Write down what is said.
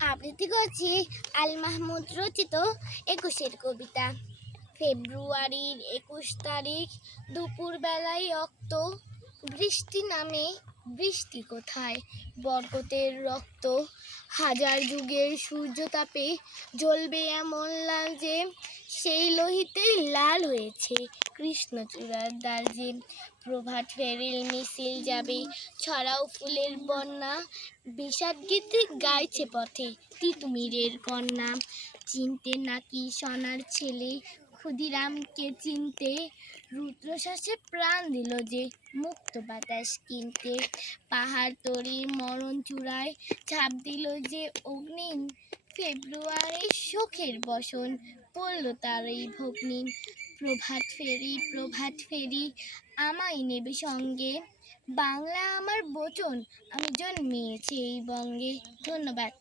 আবৃত্তি করছি আল মাহমুদ রচিত ২১-এর কবিতা। ফেব্রুয়ারির ২১ তারিখ দুপুরবেলায় রক্ত বৃষ্টি নামে, বৃষ্টি কোথায় বরকতের রক্ত। হাজার যুগের সূর্যতাপে জ্বলবে এমন লাল যে, সেই লোহিতেই লাল হয়েছে কৃষ্ণচূড়ার ডাল যে। প্রভাত ফেরির মিছিল যাবে, ছড়াও ফুলের বন্যা, বিষাদ গীতি গাইছে পথে তিতুমিরের কন্যা। চিনতে নাকি সোনার ছেলে ক্ষুদিরামকে চিনতে, রুদ্রশ্বাসে প্রাণ দিল যে মুক্ত বাতাস কিনতে। পাহাড় তরির মরণ চূড়ায় ঝাঁপ দিল যে অগ্নি, ফেব্রুয়ারির শোকের বসন পড়ল তারই ভগ্নি। প্রভাত ফেরি, প্রভাত ফেরি, আমায় নেবে সঙ্গে, বাংলা আমার বচন, আমি জন্মেছি এই বঙ্গে। ধন্যবাদ।